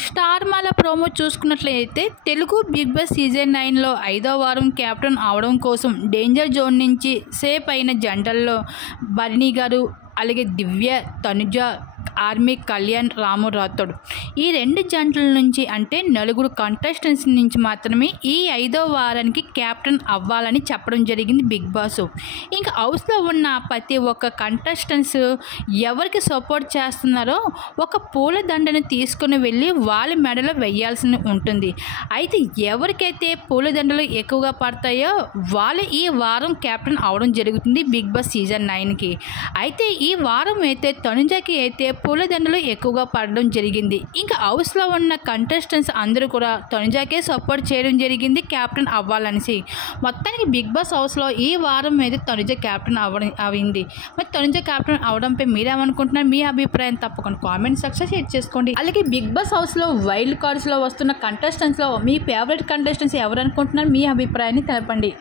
Star మాల promo చూసుకున్నట్లయితే Telugu big boss season 9లో 5వ వారం కెప్టెన్ అవడం కోసం డేంజర్ జోన్ నుంచి సేఫ్ అయిన జంటల్లో బర్నీ గారు, అలాగే దివ్య, తనుజ, ఆర్మీ, కళ్యాణ్, రాము రాథోడ్ ఈ 2 జంటల నుంచి అంటే నలుగురు కంటెస్టెంట్స్ నుంచి మాత్రమే ఈ 5వ వారానికి కెప్టెన్ అవ్వాలని చెప్పడం జరిగింది బిగ్ బాస్. ఇంకా హౌస్లో ఉన్న ప్రతి ఒక్క కంటెస్టెంట్స్ ఎవరికి సపోర్ట్ చేస్తున్నారో ఒక పూలదండను తీసుకుని వెళ్ళి వాళ్ళ మెడలో వేయాల్సి ఉంటుంది. అయితే ఎవరికైతే పూలదండలు ఎక్కువగా పడతాయో వాళ్ళు ఈ వారం కెప్టెన్ అవడం జరుగుతుంది బిగ్ బాస్ సీజన్ 9కి. అయితే ఈ వారం అయితే తనుజకి అయితే పూలదండలు ఎక్కువగా పడడం జరిగింది. ఇంకా హౌస్లో ఉన్న కంటెస్టెంట్స్ అందరూ కూడా తనుజాకే సపోర్ట్ చేయడం జరిగింది కెప్టెన్ అవ్వాలనేసి. మొత్తానికి బిగ్ బాస్ హౌస్లో ఈ వారం అయితే తనుజ కెప్టెన్ అయింది. మరి తనుజ కెప్టెన్ అవడంపై మీరేమనుకుంటున్నారు? మీ అభిప్రాయం తప్పకుండా కామెంట్ సెక్షన్ షేర్ చేసుకోండి. అలాగే బిగ్ బాస్ హౌస్లో వైల్డ్ కార్డ్స్లో వస్తున్న కంటెస్టెంట్స్లో మీ ఫేవరెట్ కంటెస్టెంట్స్ ఎవరు అనుకుంటున్నారు? మీ అభిప్రాయాన్ని తెలపండి.